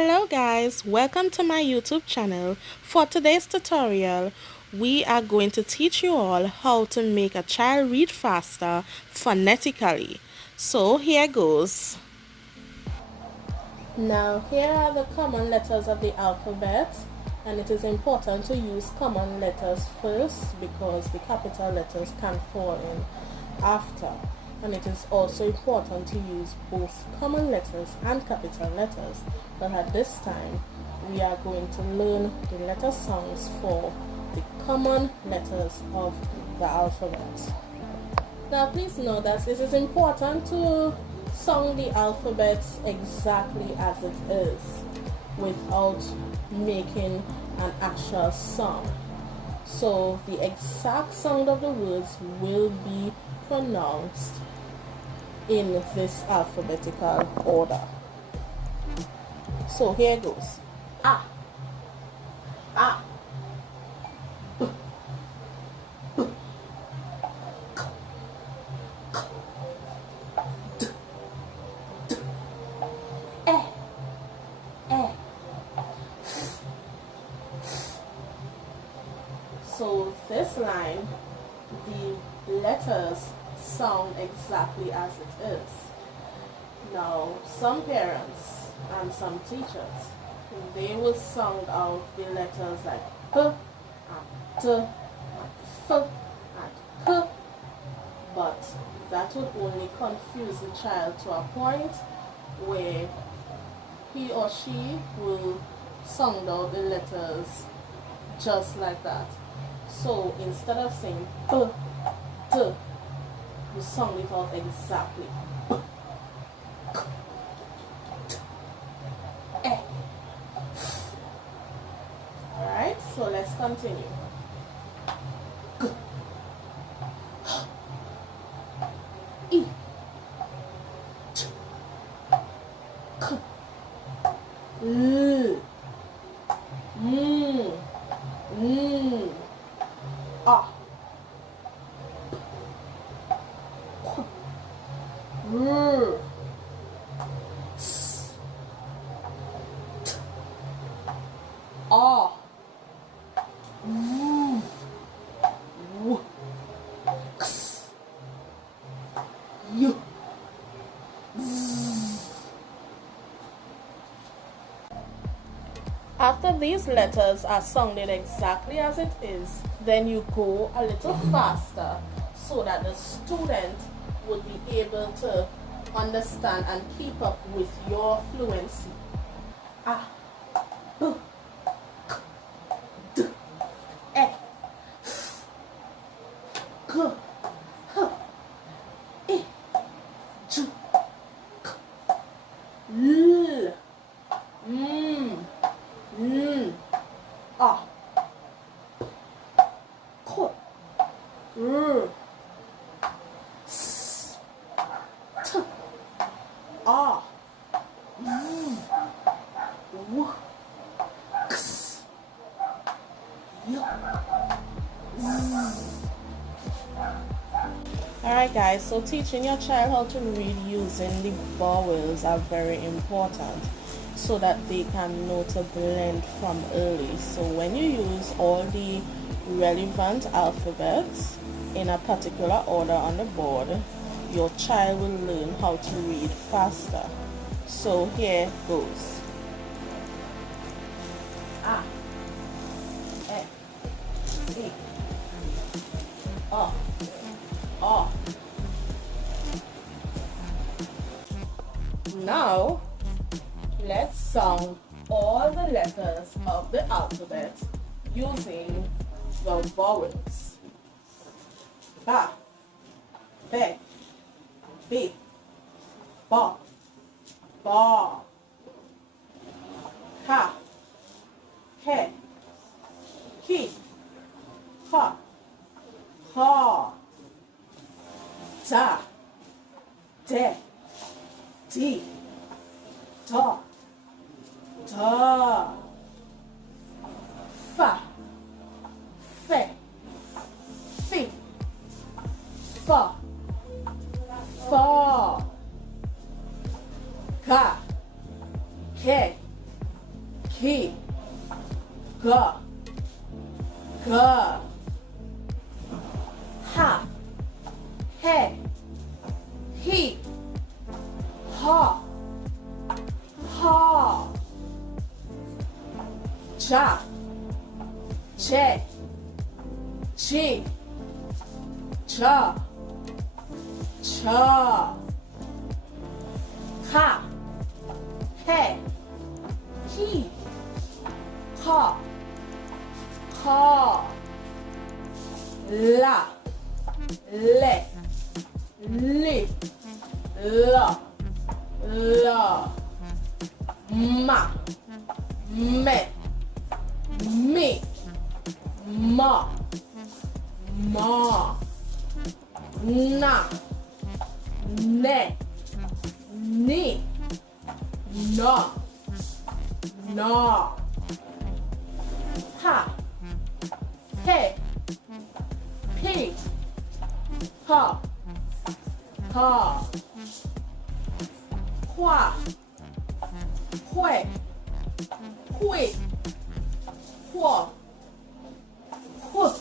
Hello guys, welcome to my YouTube channel. For today's tutorial, we are going to teach you all how to make a child read faster phonetically. So here goes. Now here are the common letters of the alphabet, and it is important to use common letters first because the capital letters can fall in after. And it is also important to use both common letters and capital letters. But at this time, we are going to learn the letter sounds for the common letters of the alphabet. Now please know that it is important to sound the alphabet exactly as it is without making an actual sound. So the exact sound of the words will be pronounced in this alphabetical order. So here goes. A, A, B, B, K, K, D, D, E, E, F, F. So this line, the letters sound exactly as it is. Now, some parents and some teachers, they will sound out the letters like P and T and F and K, but that would only confuse the child to a point where he or she will sound out the letters just like that. So instead of saying P, T, you sound it out exactly. B, K, T, E, F. Alright, so let's continue. G, H, I, J, K, L, M, N, A, R, S, T, A, V, W, X, Y, Z. After these letters are sounded exactly as it is, then you go a little faster so that the student would be able to understand and keep up with your fluency. A, B, K, D, E, F, G, H, I, J, K, L, M, N, A, K, R, S, T, A, V, W, X, Y, Z. Alright guys, so teaching your child how to read using the vowels are very important so that they can know to blend from early. So when you use all the relevant alphabets in a particular order on the board, your child will learn how to read faster. So here goes. A, E, I, O. Now let's sound all the letters of the alphabet using the vowels. Ba, be, bi, ba, ba, ha, he, ki, ha, ha, da, de, di, da, da, fa, fe, fi, fa, fa, ka, ke, g, ha, he, ha, ja, che, chi, cha, cha, ka, ke, ki, ka, la, le, li, la, ma, me, mi, ma, na, ne, ni, na, ha, he, ha, qua, que, qua,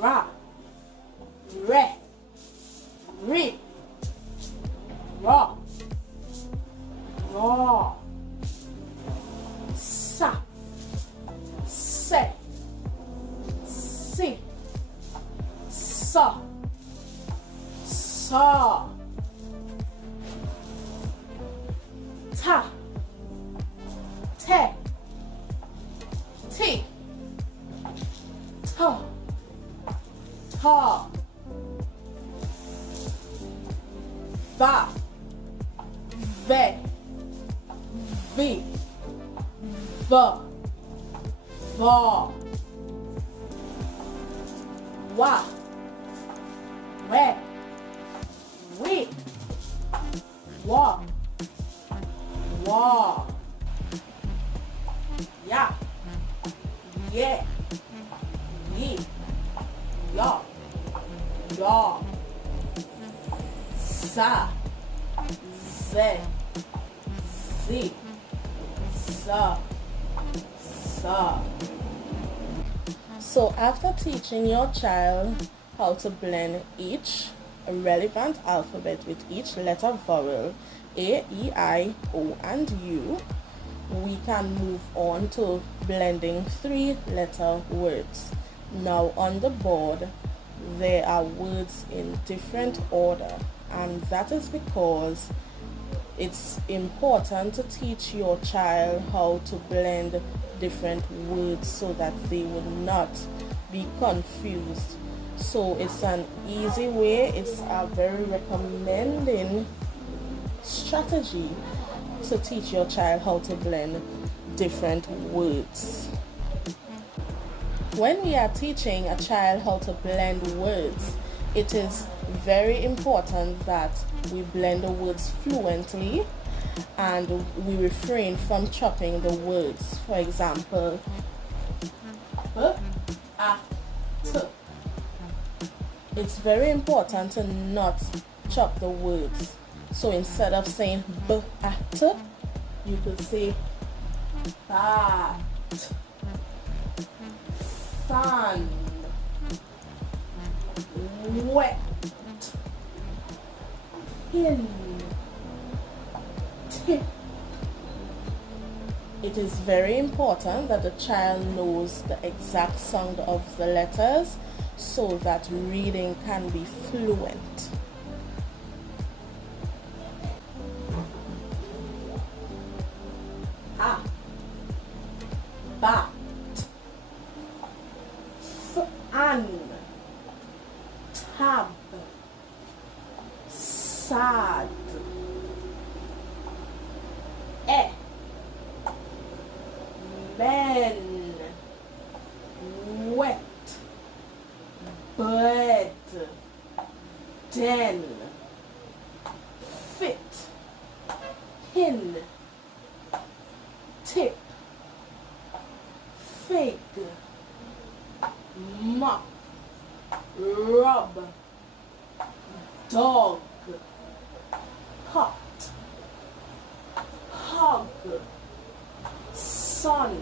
ra, re, ri, ra, sa, se, si, sa, ta, te, ti, ta, va, ve, vi, va, wa, we, wa, ya, ye, ye, ya, sa, ze, zi, sa. So after teaching your child how to blend each relevant alphabet with each letter vowel, A, E, I, O, and U, we can move on to blending 3-letter words. Now on the board, there are words in different order, and that is because it's important to teach your child how to blend different words so that they will not be confused. So it's an easy way, it's a very recommending strategy to teach your child how to blend different words. When we are teaching a child how to blend words, it is very important that we blend the words fluently and we refrain from chopping the words. For example, b, a, t. It's very important to not chop the words. So instead of saying b, a, t, you could say bat, fan, wet, pin, tip. It is very important that the child knows the exact sound of the letters so that reading can be fluent. A, bat, fan, tab, sad, men, wet, bed, den, fit, pin, tip, fig, mop, rub, dog, pot, hug, sun,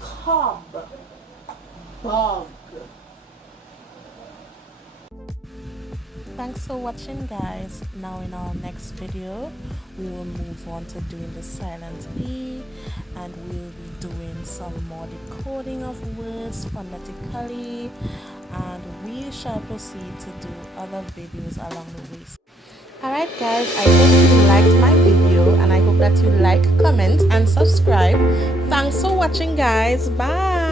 cob, bug. Thanks for watching, guys. Now in our next video we will move on to doing the silent E, and we'll be doing some more decoding of words phonetically, and we shall proceed to do other videos along the way. Alright guys, I hope you liked my video, and I hope that you like, comment and subscribe. Thanks for watching, guys. Bye.